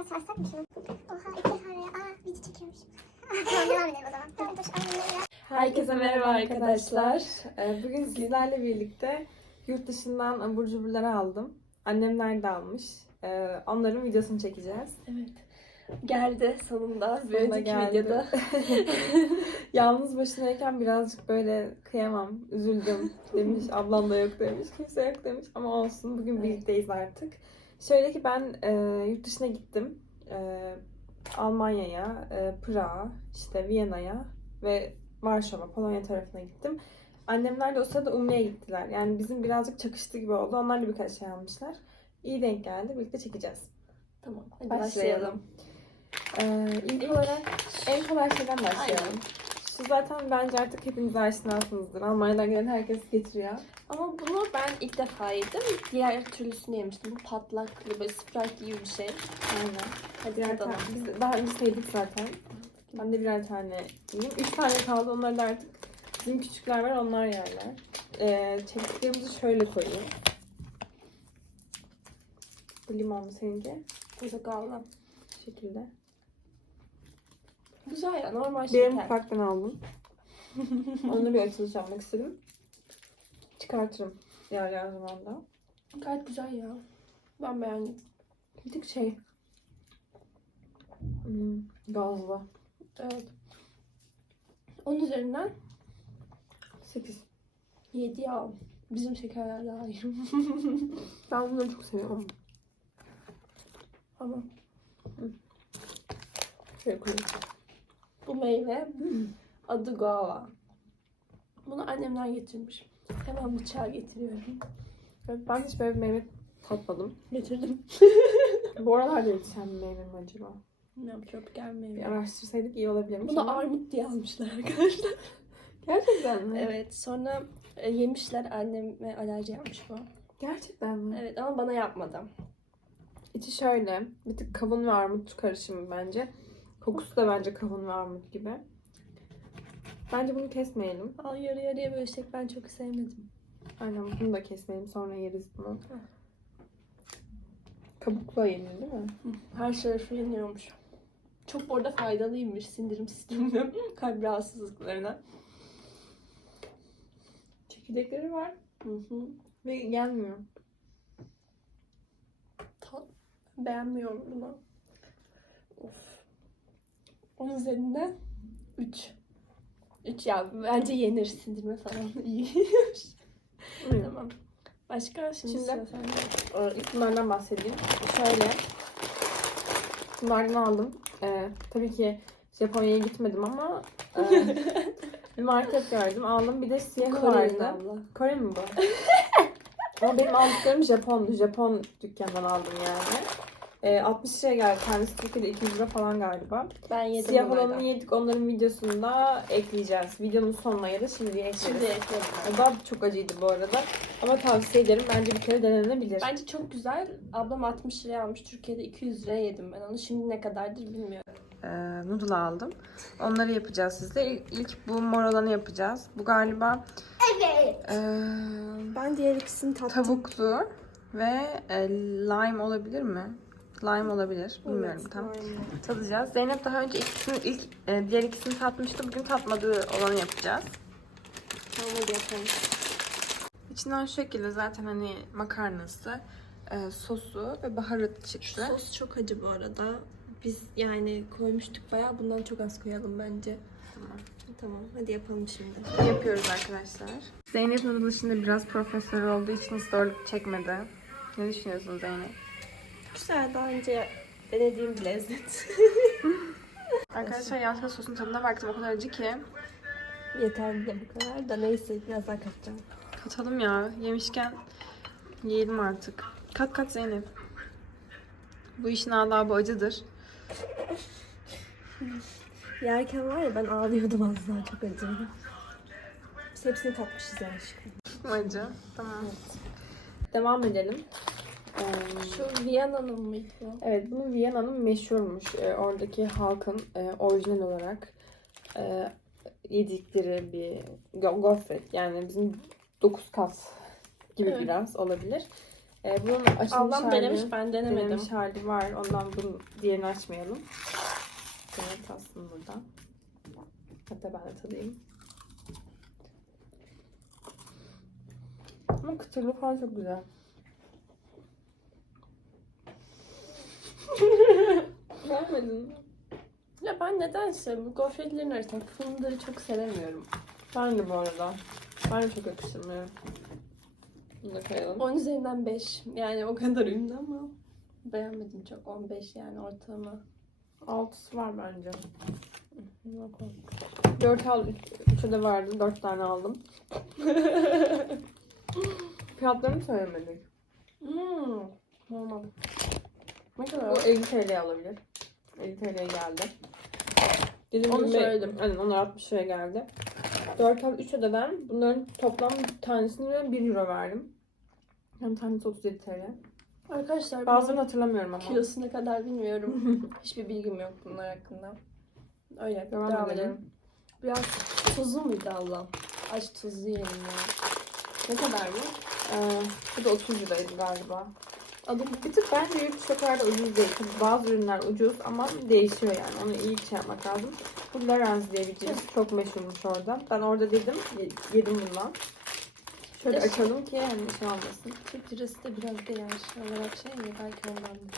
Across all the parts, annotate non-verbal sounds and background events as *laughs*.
biraz sarsak mı şunu? Oha iki tane. Aa video çekiyormuş. *laughs* tamam devam edelim o zaman. Tamam dur annemle ya. Herkese merhaba arkadaşlar. Ee, Bugün sizlerle birlikte yurt dışından abur cuburları aldım. Annemler de almış. Ee, Onların videosunu çekeceğiz. Evet. Geldi sonunda. Bir önceki geldi. videoda. *laughs* Yalnız başınayken birazcık böyle kıyamam, üzüldüm *laughs* demiş. Ablam da yok demiş, kimse yok demiş. Ama olsun bugün Evet. birlikteyiz artık. Şöyle ki ben e, yurt dışına gittim. E, Almanya'ya, e, Prag'a, işte Viyana'ya ve Varşova, Polonya tarafına gittim. Annemler de o sırada Umre'ye gittiler. Yani bizim birazcık çakıştı gibi oldu. Onlar da birkaç şey almışlar. İyi denk geldi. Birlikte çekeceğiz. Tamam. Hadi Başlayalım. başlayalım. Ee, ilk İlk- olarak en kolay şeyden başlayalım. Aynen. Şu zaten bence artık hepiniz aşinasınızdır. Almanya'dan gelen herkes getiriyor. Ama bunu ben ilk defa yedim. Diğer türlüsünü yemiştim. Bu patlaklı böyle Sprite gibi bir şey. Aynen. Hadi tadalım. tane. Biz daha önce yedik zaten. Ben de birer tane yiyeyim. Üç tane kaldı. Onları da artık bizim küçükler var. Onlar yerler. Ee, çektiklerimizi şöyle koyayım. Bu limonlu seninki. Portakallı. Bu şekilde. Güzel ya normal Benim şeker. mutfaktan aldım. *laughs* Onu bir açılış yapmak istedim. Çıkartırım ilerleyen zamanda. Gayet güzel ya. Ben beğendim. Bir tık şey. Hmm, gazlı. Evet. Onun üzerinden 8. 7 ya. Bizim şekerler daha iyi. *laughs* Ben bunları çok seviyorum. Ama Şöyle koyayım. Bu meyve adı guava. Bunu annemler getirmiş. Hemen bıçağı getiriyorum. Evet, ben hiç böyle bir meyve tatmadım. Getirdim. *laughs* Bu aralarda yetişen bir meyve mi acaba? Bilmiyorum tropikal Bir meyve. araştırsaydık iyi olabilirmiş Bunu ama. armut diye almışlar arkadaşlar. *laughs* Gerçekten mi? evet sonra e, yemişler anneme alerji yapmış bu. Gerçekten mi? Evet ama bana yapmadı. İçi şöyle. Bir tık kavun ve armut karışımı bence. Kokusu da bence kavun ve armut gibi. Bence bunu kesmeyelim. Al yarı yarıya bölüşecek ben çok sevmedim. Aynen bunu da kesmeyelim. Sonra yeriz bunu. Kabukla yenir değil mi? Her tarafı yeniyormuş. Çok bu arada faydalıymış sindirim sistemine, *laughs* kalp rahatsızlıklarına. Çekirdekleri var. Hı hı. Ve gelmiyor. Ta- beğenmiyorum bunu. Of. Onun üzerinden 3. 3 ya bence yenir sindirme falan *laughs* iyi. tamam. Başka şimdi, Şimdi-. Ee, İlk bunlardan bahsedeyim. Şöyle. Bunlardan aldım. Ee, tabii ki Japonya'ya gitmedim ama e, *laughs* bir market gördüm. Aldım. Bir de Koreli vardı. abla. Kore mi bu? *laughs* ama benim aldıklarım Japon'du. Japon dükkandan aldım yani. Ee, 60 liraya geldi. Tanesi Türkiye'de 200 lira falan galiba. Ben yedim Siyah olanını yedik. Onların videosunu da ekleyeceğiz. Videonun sonuna ya da şimdiye ekleriz. Şimdi ekledim. O da çok acıydı bu arada. Ama tavsiye ederim. Bence bir kere denenebilir. Bence çok güzel. Ablam 60 liraya almış. Türkiye'de 200 liraya yedim ben onu. Şimdi ne kadardır bilmiyorum. e, noodle aldım. Onları yapacağız sizde. İlk, ilk bu mor olanı yapacağız. Bu galiba Evet. e, Ben diğer ikisini tattım. tavuklu ve e, lime olabilir mi? Lime olabilir. Bilmiyorum tam. Tadacağız. Zeynep daha önce ikisini ilk e, diğer ikisini tatmıştı. Bugün tatmadığı olanı yapacağız. Tamam hadi yapalım. İçinden şu şekilde zaten hani makarnası, e, sosu ve baharatı çıktı. Sos çok acı bu arada. Biz yani koymuştuk bayağı. Bundan çok az koyalım bence. Tamam. Tamam hadi yapalım şimdi. Yapıyoruz arkadaşlar. Zeynep işinde biraz profesör olduğu için hiç zorluk çekmedi. Ne düşünüyorsun Zeynep? Güzel daha önce denediğim bir lezzet. *laughs* Arkadaşlar yanlışlıkla sosun tadına baktım o kadar acı ki. Yeterli de bu kadar da neyse biraz daha katacağım. Katalım ya. Yemişken yiyelim artık. Kat kat Zeynep. Bu işin adabı acıdır. Yerken var ya ben ağlıyordum az daha çok acıydı. Biz hepsini tatmışız yani aşkım. Acı. Tamam. Devam edelim. Ee, Şu Viyana'nın mıydı? Evet, bunu Viyana'nın meşhurmuş. Ee, oradaki halkın e, orijinal olarak e, yedikleri bir go- gofret. Yani bizim 9 kat gibi Evet. biraz olabilir. Ee, bunun açılmış Ablam hali, denemiş ben denemedim. denemiş hali var. Ondan bunun diğerini açmayalım. Evet tatsın buradan. Hatta ben de tadayım. Ama kıtırlığı falan çok güzel. Beğenmedin? Ya ben nedense bu gofretlerin arasında fındığı çok sevemiyorum. Ben de bu arada. Ben de çok yakıştırmıyorum. Bunu da koyalım. 10 üzerinden 5. Yani o kadar ünlü ama beğenmedim çok. 15 yani ortalama. Altısı var bence. O. 4 al, 3'e de vardı. 4 tane aldım. *laughs* Fiyatlarını söylemedik. Hmm. Normal. Ne kadar? O 50 TL alabilir. 50 TL geldi. Dediğim Onu gibi- söyledim. Aynen onlar 60 liraya geldi. 4 al 3 ödeden bunların toplam tanesine 1 euro verdim. Yani tanesi 37 TL. Arkadaşlar Bazılarını hatırlamıyorum ama. kilosu ne kadar bilmiyorum. *laughs* Hiçbir bilgim yok bunlar hakkında. Öyle. Devam, Devam, edelim. edelim. Biraz tuzlu muydu Allah? Aç tuzlu yiyelim ya. Ne kadar bu? Ee, bu da 30 liraydı galiba. Adım Bir tık bence yurt dışı o kadar da ucuz değil. Tabii bazı ürünler ucuz ama değişiyor yani. Onu iyi şey yapmak lazım. Bu Larens diye bir cins. Çok meşhurmuş orada. Ben orada dedim, ye- yedim bundan. Şöyle Yes. açalım ki hani şey olmasın. Türk lirası da biraz değer olarak şey mi? Belki ondandır.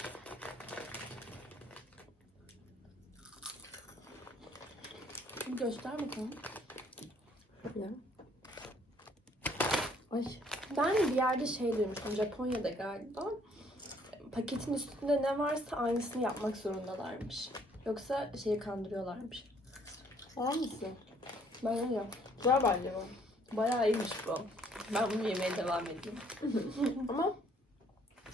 Göster bakalım. Şöyle. Ay. Ben bir yerde şey duymuştum. Japonya'da galiba. Paketin üstünde ne varsa aynısını yapmak zorundalarmış. Yoksa şeyi kandırıyorlarmış. Hangisi? Ben öyle yap. Güzel bence bu. Bayağı iyiymiş bu. Ben bunu yemeye devam edeyim. *laughs* Ama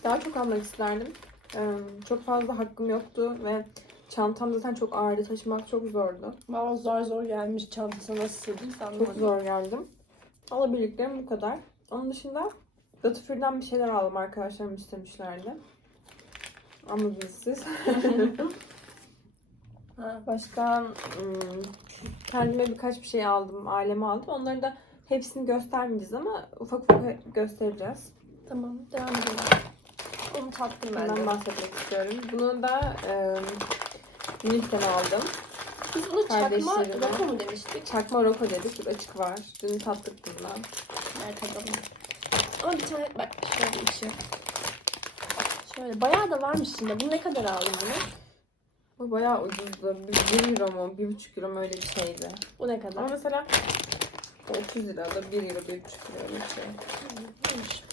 daha çok almak isterdim. Ee, çok fazla hakkım yoktu ve çantam zaten çok ağırdı. Taşımak çok zordu. Bana zor zor gelmiş çantasına nasıl sığdıysa Çok anlamadım. zor geldim. Alabildiklerim bu kadar. Onun dışında Dutterfield'den bir şeyler aldım arkadaşlarım istemişlerdi. Anladınız siz. *laughs* Ha. Başka kendime birkaç bir şey aldım, aileme aldım. Onları da hepsini göstermeyeceğiz ama ufak ufak göstereceğiz. Tamam devam edelim. Onu tattım ben Bundan bahsetmek istiyorum. Bunu da e, Münih'ten aldım. Biz bunu çakma roko mu demiştik? Çakma roko dedik. Bir açık var. Dün tattık bundan. Ver tadalım. Ama bir tane bak şöyle içi. Şöyle bayağı da varmış içinde. Bunu ne kadar aldın bunu? Bu bayağı ucuzdu. 1 euro mu, 1,5 euro mu öyle bir şeydi. Bu ne Ama kadar? mesela 30 lira da 1 euro, 1,5 euro öyle bir şey. Neymiş?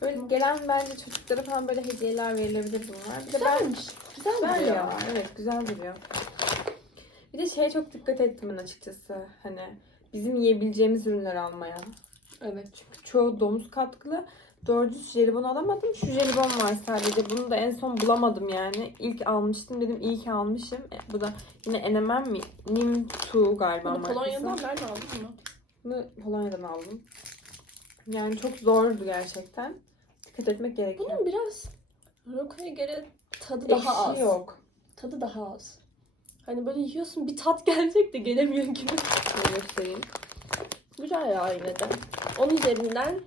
Böyle gelen bence çocuklara falan böyle hediyeler verilebilir bunlar. Bir de ben Güzelmiş. Güzel güzel duruyor. ya. Evet güzel duruyor. Bir de şeye çok dikkat ettim ben açıkçası. Hani bizim yiyebileceğimiz ürünler almaya. Evet. Çünkü çoğu domuz katkılı. Doğru düz jelibon alamadım. Şu jelibon var sadece. Bunu da en son bulamadım yani. İlk almıştım dedim iyi ki almışım. E, bu da yine NMM mi? Nimtu galiba Bunu. Polonya'dan nerede aldın mı? Bunu Polonya'dan aldım. Yani çok zordu gerçekten. Dikkat etmek gerekiyor. Bunun biraz Roko'ya göre tadı daha az. Ekşi yok. Tadı daha az. Hani böyle yiyorsun bir tat *laughs* gelecek de gelemiyor gibi. Şöyle göstereyim. Güzel ya yine de. 10 üzerinden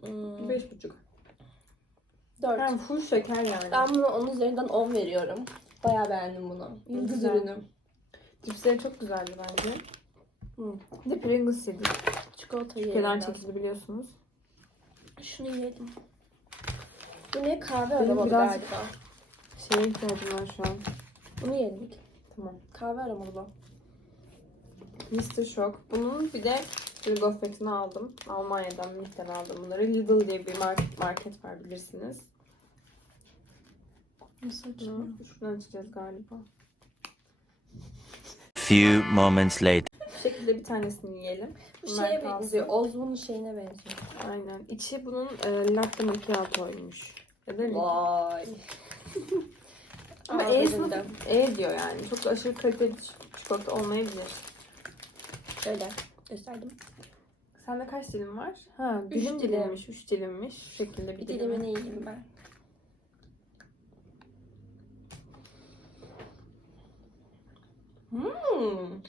hmm, 5,5. 4. Yani full şeker yani. Ben buna 10 üzerinden 10 veriyorum. Bayağı beğendim bunu. Yıldız Güzel. ürünü. Cipsleri çok güzeldi bence. Hı. Bir de Pringles yedik. Çikolata Kenardan yiyelim. çekildi biliyorsunuz. Şunu yiyelim. Bu ne kahve Benim aromalı biraz- galiba. Şeye ihtiyacım var şu an. Bunu yiyelim. Tamam. Kahve aromalı bu. Mr. Shock. Bunun bir de bir gofretini aldım. Almanya'dan Münih'ten aldım bunları. Lidl diye bir market, market var bilirsiniz. Nasıl Bunu şuradan açacağız galiba. Few moments later. Bu şekilde bir tanesini yiyelim. Bu Bunlar şeye kalsın. benziyor. Ozmon'un şeyine benziyor. Aynen. İçi bunun e, latte macchiato'ymuş. Ya da Vay. *laughs* Ama Aa, E de. E diyor yani. Çok da aşırı kaliteli çikolata olmayabilir. Şöyle gösterdim. Sende kaç dilim var? Ha, Üç dilim dilim. dilimmiş. Üç dilimmiş. Şu şekilde bir Bir dilim. dilimini yiyeyim ben. Hmm.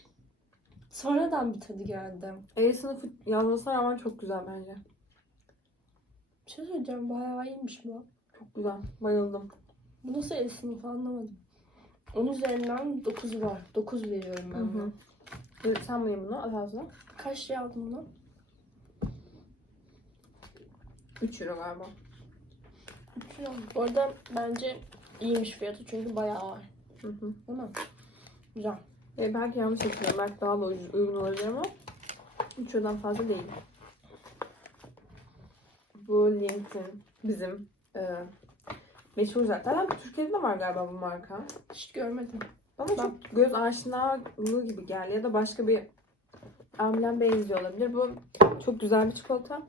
Sonradan bir tadı geldi. E sınıfı yazmasına rağmen çok güzel bence. Bir şey söyleyeceğim bayağı iyiymiş bu. Çok güzel. Bayıldım. Bu nasıl el sınıfı anlamadım. Onun üzerinden 9 var. 9 veriyorum ben Hı hı. Mi ye bunu? At ağzına. Kaç liraya aldın bunu? 3 euro galiba. Bu arada bence iyiymiş fiyatı çünkü bayağı var. Hı hı. Değil mi? Güzel. E, belki yanlış hatırlıyorum. Belki daha da uy- uygun olabilir ama 3 eurodan fazla değil. Bu LinkedIn bizim e, meşhur. Zaten Türkiye'de de var galiba bu marka. Hiç görmedim. Bana çok göz aşinalığı gibi geldi ya da başka bir amblem benziyor olabilir. Bu çok güzel bir çikolata.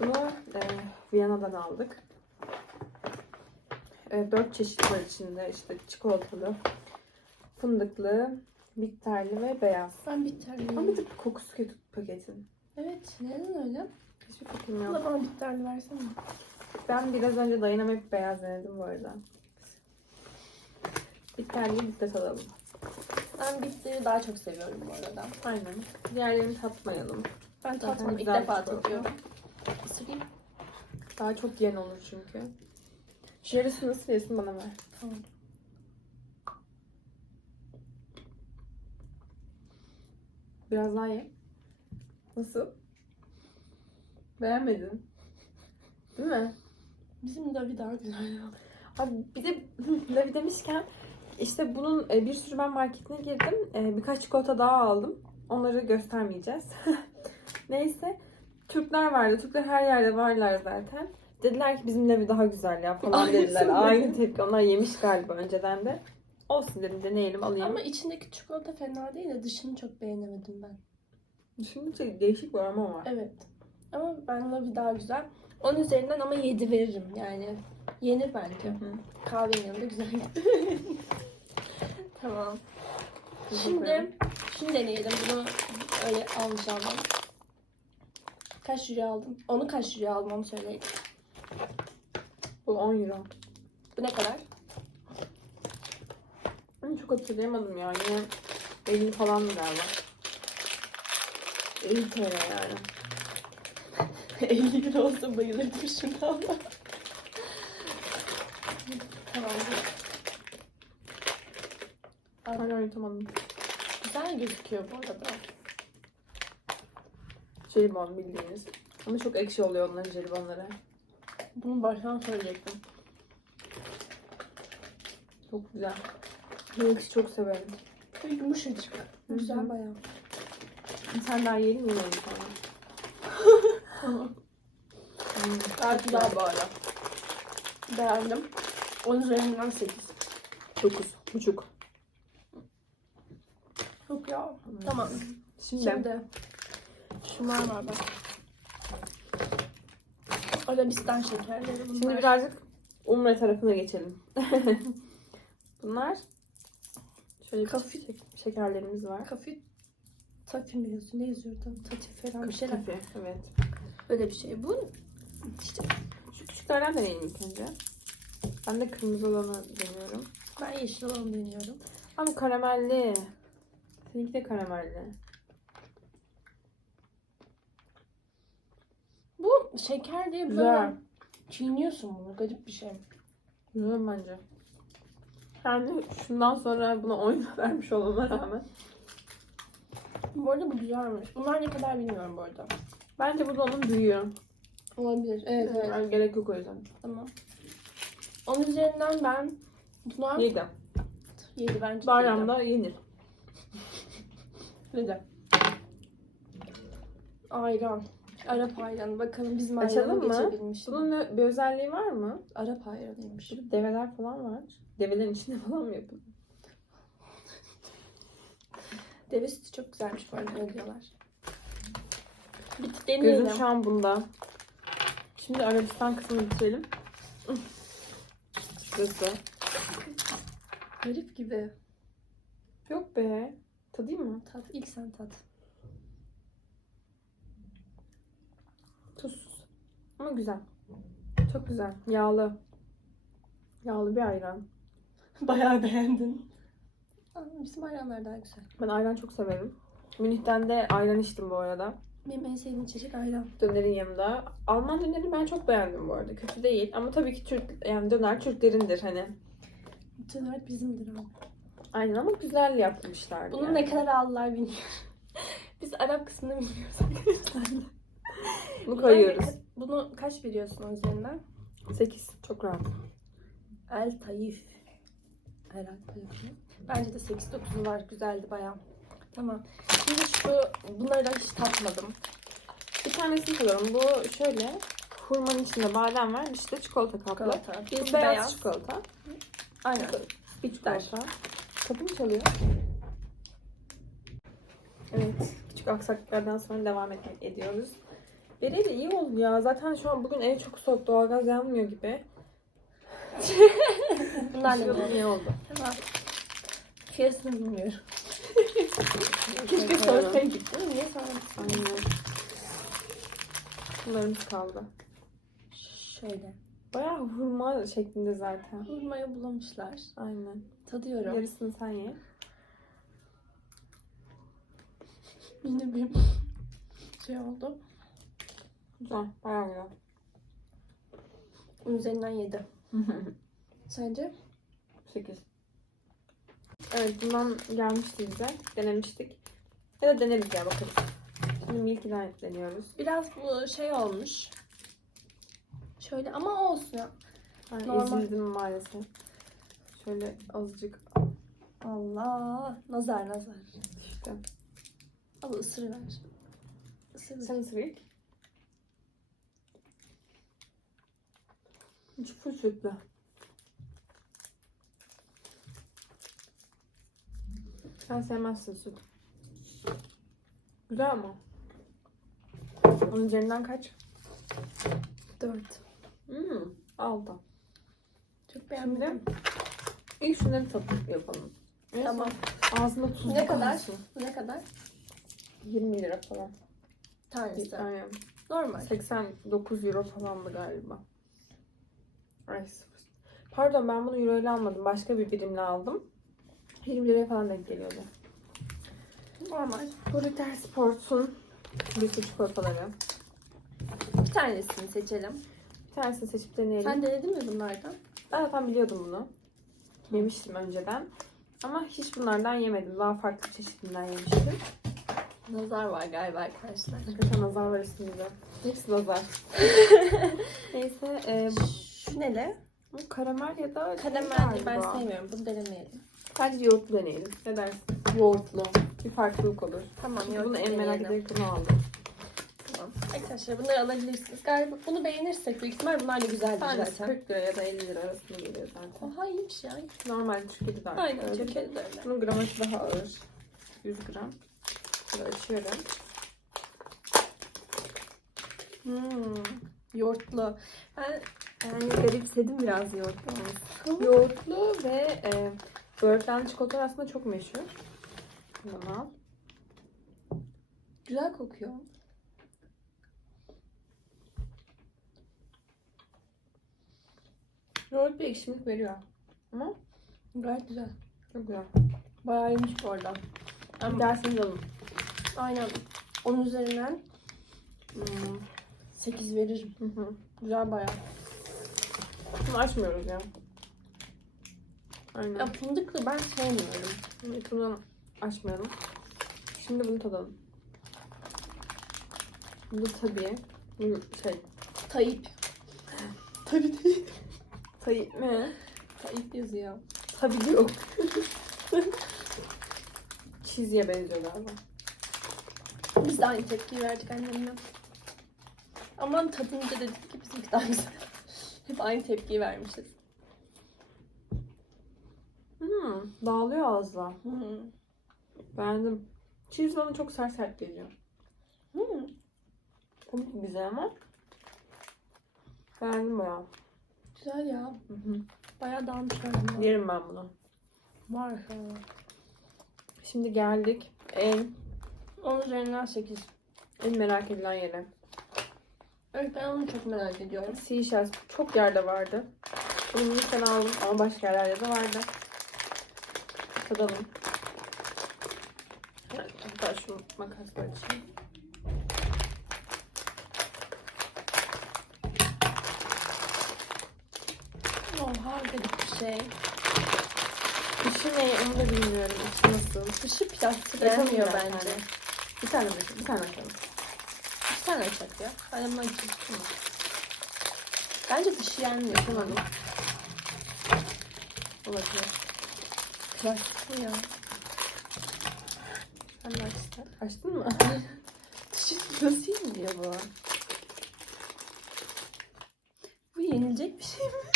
Bunu e, Viyana'dan aldık. E, dört çeşit var içinde. İşte çikolatalı, fındıklı, bitterli ve beyaz. Ben bitterli. Ama bir tık kokusu kötü paketin. Evet. Neden öyle? Hiçbir fikrim yok. bana bitterli versene. Ben biraz önce dayanamayıp beyaz denedim bu arada. Bitterliyi dikkat alalım. Ben bitteri daha çok seviyorum bu arada. Aynen. Diğerlerini tatmayalım. Ben tatmadım. İlk bir defa çikolata. tadıyorum. Isırayım. Daha çok yiyen olur çünkü. Yarısını nasıl yesin bana ver. Tamam. Biraz daha ye. Nasıl? Beğenmedin. Değil mi? Bizim Davi daha güzel. Abi bir de *laughs* Lavi demişken işte bunun e, bir sürü ben marketine girdim. E, Birkaç çikolata daha aldım. Onları göstermeyeceğiz. *laughs* Neyse. Türkler vardı. Türkler her yerde varlar zaten. Dediler ki bizim Lavi daha güzel ya falan Aynısını dediler. Aynı tepki. Onlar yemiş galiba önceden de. Olsun dedim deneyelim alayım. Ama içindeki çikolata fena değil de dışını çok beğenemedim ben. Düşününce değişik bir aroma var. Evet. Ama ben Lavi daha güzel. Onun üzerinden ama 7 veririm yani. Yenir bence. Hı. Kahvenin yanında güzel. *laughs* tamam. Şimdi, şimdi deneyelim. Bunu öyle almış almam. Kaç liraya aldın? Onu kaç liraya aldım onu söyleyin. Bu 10 euro. Bu ne kadar? Ben çok hatırlayamadım ya. Yine 50 falan mı galiba? 50 TL yani. *laughs* 50 lira olsa bayılırdım şimdi ama. tamam. Hala yutamadım. Güzel gözüküyor bu arada. Jelibon bildiğiniz. Ama çok ekşi oluyor onların jelibonları. Bunu baştan söyleyecektim. Çok güzel. Ben ekşi çok severim. Böyle yumuşacık. Güzel bayağı. Sen daha yiyelim mi sonra? *laughs* Tamam. Hmm, Gayet güzel bu arada. Beğendim. 10 üzerinden 8. 9 buçuk. Ya. Tamam. Şimdi, Şimdi şunlar var bak. Arabistan şekerleri bunlar. şimdi birazcık Umre tarafına geçelim. *laughs* Bunlar şöyle Kafi- şek- şekerlerimiz var. Kafi Tafi mi yazıyor? Ne yazıyor tam? Tatif falan bir şeyler. Kafi, evet. Böyle bir şey. Bu işte Şu küçüklerden deneyelim ilk önce. Ben de kırmızı olanı deniyorum. ben yeşil olanı deniyorum. Ama karamelli. Seninki de karamelli. Bu şeker diye Güzel. böyle çiğniyorsun bunu. Garip bir şey. Güzel bence. Yani şundan sonra buna oyun *laughs* vermiş olmama rağmen. Bu arada bu güzelmiş. Bunlar ne kadar bilmiyorum bu arada. Bence bu da onun büyüğü. Olabilir. Evet evet. Yani gerek yok o yüzden. Tamam. Onun üzerinden ben buna Yedi. 7 bence. Bayramda yenir. *laughs* Yedi. Ayran. Arap ayranı. Bakalım bizim Açalım ayranı mı? geçebilmiş mi? Bunun ne- bir özelliği var mı? Arap ayranıymış. Burada develer falan var. Develerin içinde *laughs* falan mı yapılıyor? Deve sütü çok güzelmiş bu arada öyle diyorlar. Bir deneyelim. Gözüm şu an bunda. Şimdi Arabistan kısmını bitirelim. Burası. Garip gibi. Yok be. Tadayım mı? Tat. ilk sen tat. Tuzsuz. Ama güzel. Çok güzel. Yağlı. Yağlı bir ayran. *laughs* Bayağı beğendin. Bizim ayranlar daha güzel. Ben ayran çok severim. Münih'ten de ayran içtim bu arada. Benim en sevdiğim içecek ayran. Dönerin yanında. Alman döneri ben çok beğendim bu arada. Kötü değil ama tabii ki Türk yani döner Türklerindir hani. Döner bizimdir abi. Aynen ama güzel yapmışlar. Bunu yani. ne kadar aldılar bilmiyorum. *laughs* Biz Arap kısmını bilmiyoruz arkadaşlar. Bunu koyuyoruz. Bunu kaç veriyorsun o üzerinden? 8. Çok rahat. El Taif. Herhalde Taif. Bence de 8-9'u var. Güzeldi bayağı. Tamam. Şimdi şu bunları da hiç tatmadım. Bir tanesini koyuyorum. Bu şöyle hurmanın içinde badem var. Dışta çikolata kaplı. Çikolata. Birisi beyaz, beyaz. çikolata. Aynen. Bitter. Kapı mı çalıyor? Evet. Küçük aksaklıklardan sonra devam etmek ediyoruz. Bereli iyi oldu ya. Zaten şu an bugün ev çok soğuk. Doğalgaz yanmıyor gibi. *laughs* Bunlar Şey oldu, ne? oldu. Tamam. Fiyatını bilmiyorum. Keşke sorsaydık değil mi? Niye sormadın? Aynen. Bunlarımız kaldı. Şöyle. Bayağı hurma şeklinde zaten. Hurmayı bulamışlar. Aynen. Tadıyorum. Yarısını sen ye. *laughs* Yine bir şey oldu. Güzel. Bayağı güzel. Üzerinden 7. *laughs* Sence? 8. Evet bundan gelmişti bize. Denemiştik. Ya da deneriz ya bakalım. Şimdi Milky'den deniyoruz. Biraz bu şey olmuş. Şöyle ama olsun ya. Ben Normal. ezildim maalesef. Şöyle azıcık Allah. Nazar nazar. işte. Al ısır ver. Isır ver. Sen ısır ilk. İçi full sütlü. Sen sevmezsin süt. Güzel ama. Onun üzerinden kaç? 4. Hmm, altı. Çok beğendim. İlk şunları tadıp yapalım. Tamam. son Ağzında tuzlu Ne kadar? kalsın. Bu ne kadar? 20 lira falan. Tanesi. Aynen. Normal. 89 euro falandı galiba. Ay sıfır. Pardon ben bunu euro ile almadım. Başka bir birimle aldım. 20 liraya falan denk geliyordu. Normal. Bu Ritter Sports'un bir sürü çikolataları. Bir tanesini seçelim. Bir tanesini seçip deneyelim. Sen denedin mi bunlardan? Ben zaten biliyordum bunu. Yemiştim önceden. Ama hiç bunlardan yemedim. Daha farklı çeşidinden yemiştim. Nazar var galiba arkadaşlar. Hakikaten nazar var üstümüzde. Hepsi nazar. *laughs* Neyse. E, Şu ne bu karamel ya da Karamel ben sevmiyorum. Bunu denemeyelim. Sadece yoğurtlu deneyelim. Ne dersin? Yoğurtlu. Bir farklılık olur. Tamam. Bunu en merak bunu aldım. Tamam. Arkadaşlar bunları alabilirsiniz. Galiba bunu beğenirsek büyük ihtimal bunlar da güzeldir Tanesi zaten. 40 lira ya da 50 lira arasında geliyor zaten. Oha iyiymiş ya. Normal Türkiye'de de Aynen öyle. Türkiye'de de öyle. Bunun gramajı daha ağır. 100 gram. Şöyle açıyorum. Hmm. Yoğurtlu. Ben yani garipsedim biraz yoğurtlu. Yoğurtlu ve e, böğürtlen çikolata aslında çok meşhur. Al. Güzel kokuyor. Yoğurt bir ekşimlik veriyor. Ama Gayet güzel. çok güzel. Bayağı iyiymiş bu arada. Bir dersiniz alın. Aynen. Onun üzerinden Hmm. 8 veririm. Hı hı. Güzel bayağı. Bunu açmıyoruz ya. Aynen. Ya fındıklı ben sevmiyorum. Bunu açmayalım. Şimdi bunu tadalım. Bu tabii. Şey. Tayyip. Tabii değil. Tabii mi? Tayyip yazıyor. Tabii yok. *laughs* Çizgiye benziyor galiba. Biz de aynı tepkiyi verdik annemle. Ama tadınca dedik ki bizimki daha güzel. Hep aynı tepkiyi vermişiz. Hmm, dağılıyor ağızla. Hmm. Beğendim. Cheese bana çok sert sert geliyor. Hmm. Komik güzel ama. Beğendim bayağı. Güzel ya. Hı hı. Bayağı dağılmışlar bunlar. Yerim ben bunu. Var. Şimdi geldik en, Onun üzerinden 8. en merak edilen yere. Evet ben onu çok merak ediyorum. Seashells çok yerde vardı. Bunu lütfen aldım ama başka yerlerde de vardı. Tadalım. Hatta şu makasla açayım. Garip bir şey. Dışı ne onu da bilmiyorum. İçi nasıl? Dışı plastik yenmiyor bence. bence. Bir tane bakayım. Bir tane bakalım. Bir tane açak ya. Ben bunu açayım. Bence dışı yenmiyor. Tamam. Olabilir. Plastik mi ya? Sen de açtın. Açtın mı? *laughs* Dışı nasıl yeniliyor bu? Bu yenilecek bir şey mi?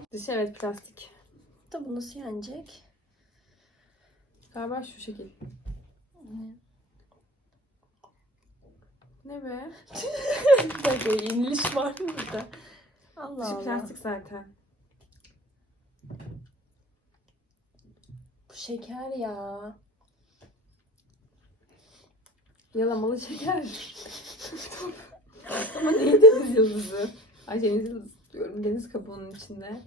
Dışı evet plastik. Da bu nasıl yenecek? Galiba şu şekil. Ne be? *laughs* Dakika yeniliş var mı burada? Allah Allah. plastik zaten. Bu şeker ya. Yalamalı şeker. *laughs* Ama niye deniz yıldızı? Ay deniz yıldızı diyorum. Deniz kabuğunun içinde. *laughs*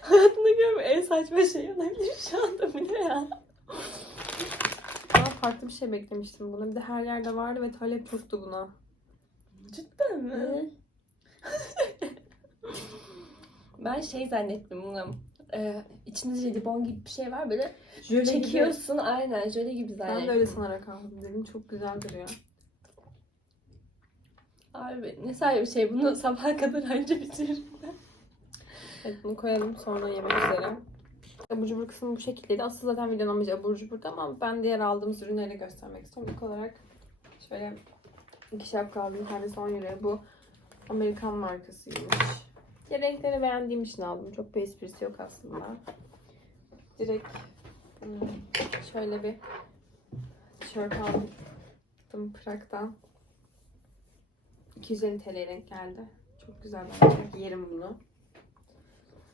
Hayatımda gördüğüm en saçma şey olabilir şu anda. Bu ne ya? Daha farklı bir şey beklemiştim buna. Bir de her yerde vardı ve talep çoktu buna. Cidden mi? *laughs* ben şey zannettim bunu. Ee, içinde jelibon gibi bir şey var böyle Jöle çekiyorsun aynen jöle gibi Gibi. zannettim. Ben de öyle sanarak aldım dedim. Çok güzel duruyor. Abi ne sahibi bir şey bunu sabaha kadar önce bitiririm. Evet bunu koyalım sonra yemek üzere. Abur cubur kısmı bu şekildeydi. Asıl zaten videonun amacı abur cuburdu ama ben diğer aldığımız ürünleri göstermek istiyorum. İlk olarak şöyle iki şapka aldım. Tanesi 10 euroya. Bu Amerikan markasıymış. Ya renkleri beğendiğim için aldım. Çok bir esprisi yok aslında. Direkt hmm, şöyle bir tişört aldım. Prag'dan. 250 TL renk geldi. Çok güzel bence. Giyerim bunu.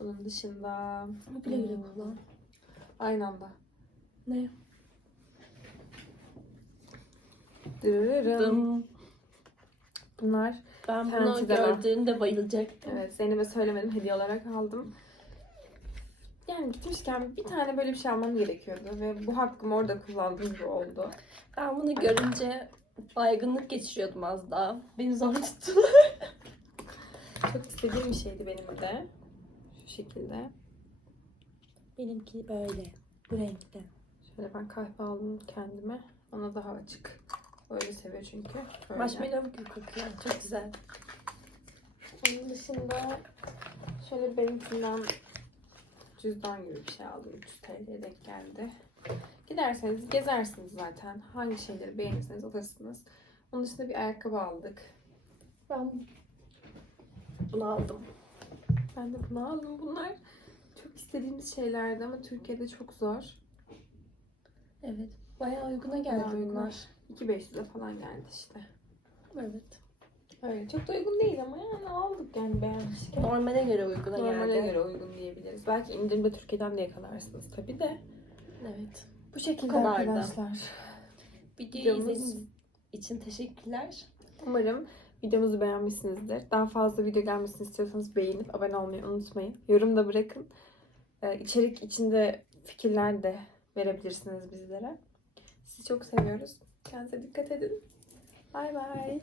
Bunun dışında Bu bile bile Hmm. kullan. aynı anda. Ne? Dırırırım. Dım. Bunlar Ben bunu al. gördüğümde bayılacaktım. evet Zeynep'e söylemedim hediye olarak aldım. Yani gitmişken bir tane böyle bir şey almam gerekiyordu ve bu hakkımı orada kullandığım gibi oldu. Ben bunu görünce baygınlık geçiriyordum az daha. Beni zor tuttu. Çok istediğim bir şeydi benim de. Şu şekilde. Benimki böyle. Bu renkte. Şöyle ben kahve aldım kendime. Ona daha açık. Öyle seviyor çünkü. Böyle. Marshmallow gibi kokuyor. Çok güzel. Onun dışında şöyle benimkinden cüzdan gibi bir şey aldım. 300 TL'ye denk geldi. Giderseniz gezersiniz zaten. Hangi şeyleri beğenirseniz alırsınız. Onun dışında bir ayakkabı aldık. Ben bunu aldım. Ben de bunu aldım. Bunlar çok istediğimiz şeylerdi ama Türkiye'de çok zor. Evet. Bayağı uyguna geldi Bayağı bunlar. 2500'e falan geldi işte. Evet. Öyle çok da uygun değil ama yani aldık yani beğenmiştik. Normale göre uyguna Normale geldi. göre uygun diyebiliriz. Belki indirimde Türkiye'den de yakalarsınız tabii de. Evet. Bu şekilde kadardı. arkadaşlar. Videoyu Videomuz- izlediğiniz için teşekkürler. Umarım videomuzu beğenmişsinizdir. Daha fazla video gelmesini istiyorsanız beğenip abone olmayı unutmayın. Yorum da bırakın. Ee, içerik içinde fikirler de verebilirsiniz bizlere. Sizi çok seviyoruz. Kendinize dikkat edin. Bay bay.